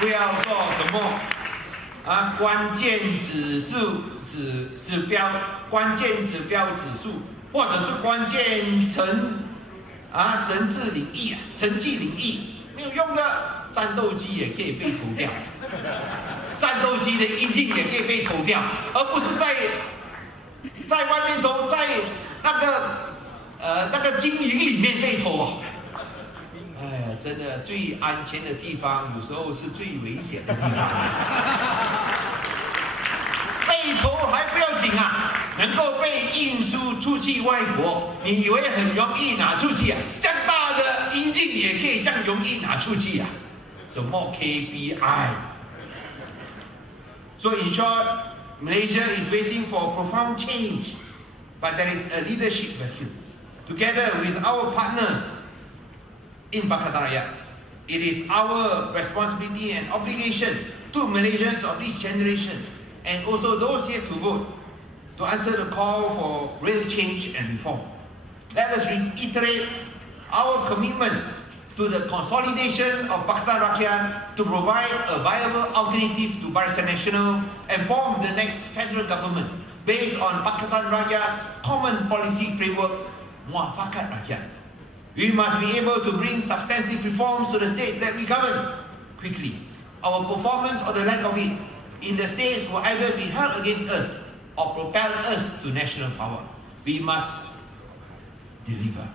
不要说什么关键指数指标、关键指标指数，或者是关键城治领域、城际领域，没有用的。战斗机也可以被投掉，战斗机的引擎也可以被投掉，而不是在外面投，在那个经营里面被投啊！哎呀，真的最安全的地方，有时候是最危险的地方。被投还不要紧啊，能够被运输出去外国，你以为很容易拿出去啊？这样大的引擎也可以这样容易拿出去啊？什么 KPI? So in short, Malaysia is waiting for profound change, but there is a leadership vacuum. Together with our partners in Pakatan Rakyat, it is our responsibility and obligation to Malaysians of this generation and also those yet to vote to answer the call for real change and reform. Let us reiterate our commitment to the consolidation of Pakatan Rakyat to provide a viable alternative to Barisan Nasional and form the next federal government based on Pakatan Rakyat's common policy framework, Muafakat Rakyat. We must be able to bring substantive reforms to the states that we govern quickly. Our performance or the lack of it in the states will either be held against us or propel us to national power. We must deliver.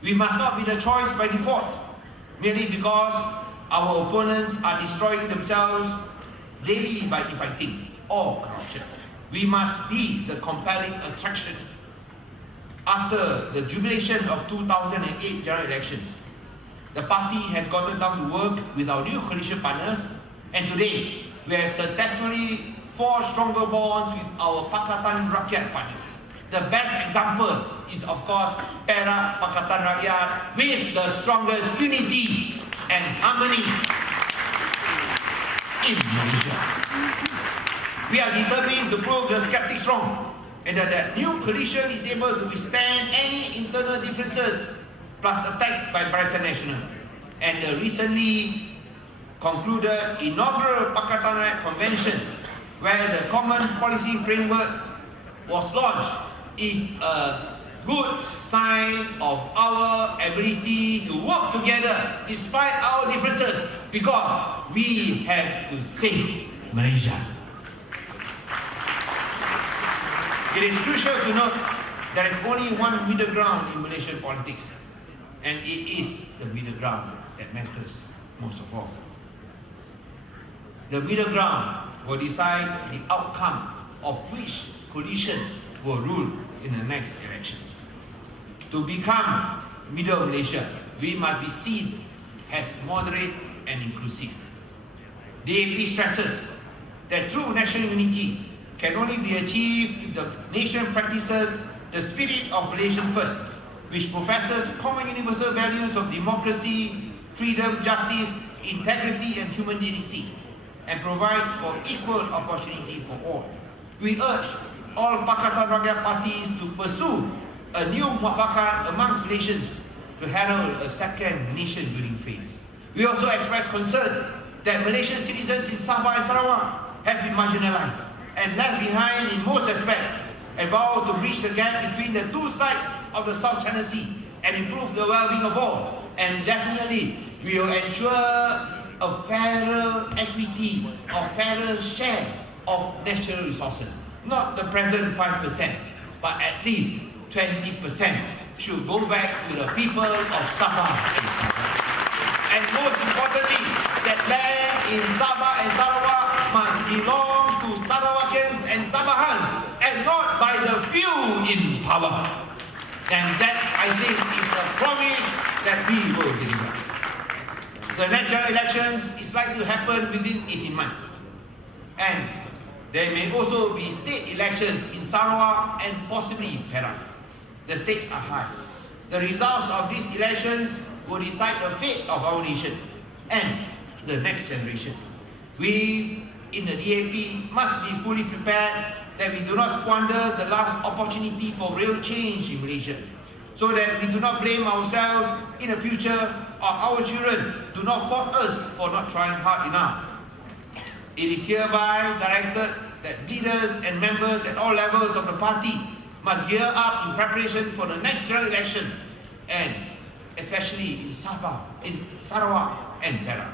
We must not be the choice by default, merely because our opponents are destroying themselves daily by infighting or corruption. We must be the compelling attraction. After the jubilation of 2008 general elections, the party has gotten down to work with our new coalition partners, and today we have successfully forged stronger bonds with our Pakatan Rakyat partners. The best example is, of course, Perak Pakatan Rakyat with the strongest unity and harmony in Malaysia. We are determined to prove the skeptics wrong and that the new coalition is able to withstand any internal differences plus attacks by Barisan Nasional. And the recently concluded inaugural Pakatan Rakyat Convention, where the common policy framework was launched, is a good sign of our ability to work together despite our differences, because we have to save Malaysia. It is crucial to note there is only one middle ground in Malaysian politics, and it is the middle ground that matters most of all. The middle ground will decide the outcome of which coalition will rule in the next elections. To become middle Malaysia, we must be seen as moderate and inclusive. DAP stresses that true national unity can only be achieved if the nation practices the spirit of Malaysian First, which professes common universal values of democracy, freedom, justice, integrity and human dignity, and provides for equal opportunity for all. We urge all Pakatan Rakyat parties to pursue a new muafakat amongst Malaysians to herald a second nation-building phase. We also express concern that Malaysian citizens in Sabah and Sarawak have been marginalized and left behind in most aspects, and vow to bridge the gap between the two sides of the South China Sea and improve the well-being of all. And definitely, we will ensure a fairer equity or fairer share of natural resources. Not the present 5%, but at least 20% should go back to the people of Sabah and Sarawak. And most importantly, that land in Sabah and Sarawak must belong to Sarawakans and Sabahans, and not by the few in power. And that, I think, is a promise that we will deliver. The natural elections is likely to happen within 18 months. And there may also be state elections in Sarawak and possibly Perak. The stakes are high. The results of these elections will decide the fate of our nation and the next generation. We in the DAP must be fully prepared that we do not squander the last opportunity for real change in Malaysia, so that we do not blame ourselves in the future, or our children do not fault us for not trying hard enough. It is hereby directed that leaders and members at all levels of the party must gear up in preparation for the next general election, and especially in Sabah, in Sarawak and Perak.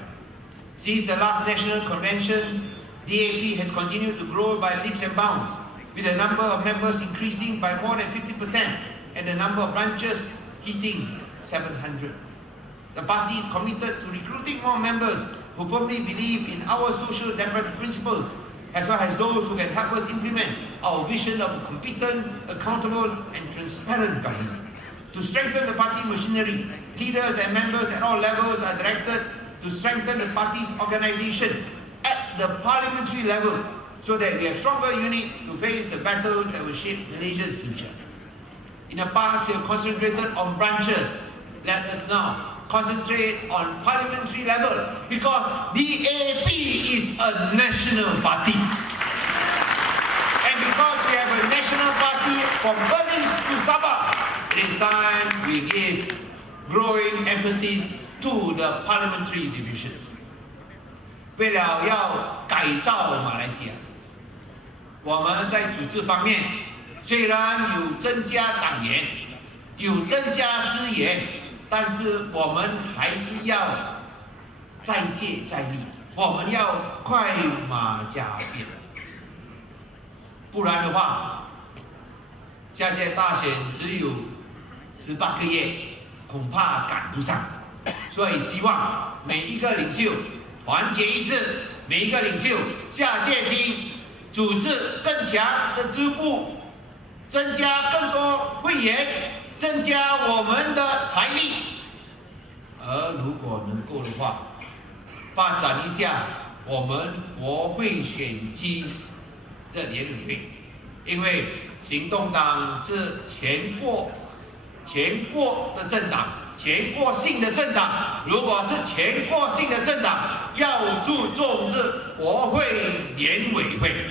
Since the last national convention, DAP has continued to grow by leaps and bounds, with the number of members increasing by more than 50% and the number of branches hitting 700. The party is committed to recruiting more members who firmly believe in our social democratic principles, as well as those who can help us implement our vision of a competent, accountable and transparent government. To strengthen the party machinery, leaders and members at all levels are directed to strengthen the party's organization at the parliamentary level, so that we have stronger units to face the battles that will shape Malaysia's future. In the past, we have concentrated on branches. Let us now concentrate on parliamentary level, because DAP is a national party. And because we have a national party from Perlis to Sabah, it is time we give growing emphasis to the parliamentary divisions. 为了要改造马来西亚，我们在组织方面虽然有增加党员，有增加资源，但是我们还是要再接再厉，我们要快马加鞭，不然的话，下届大选只有18个月，恐怕赶不上。所以希望每一个领袖团结一致，每一个领袖下决心组织更强的支部，增加更多会员，增加我们的财力。而如果能够的话，发展一下我们国会选区的联委会，因为行动党是全国的政党，全国性的政党。如果是全国性的政党，要注重是国会联委会。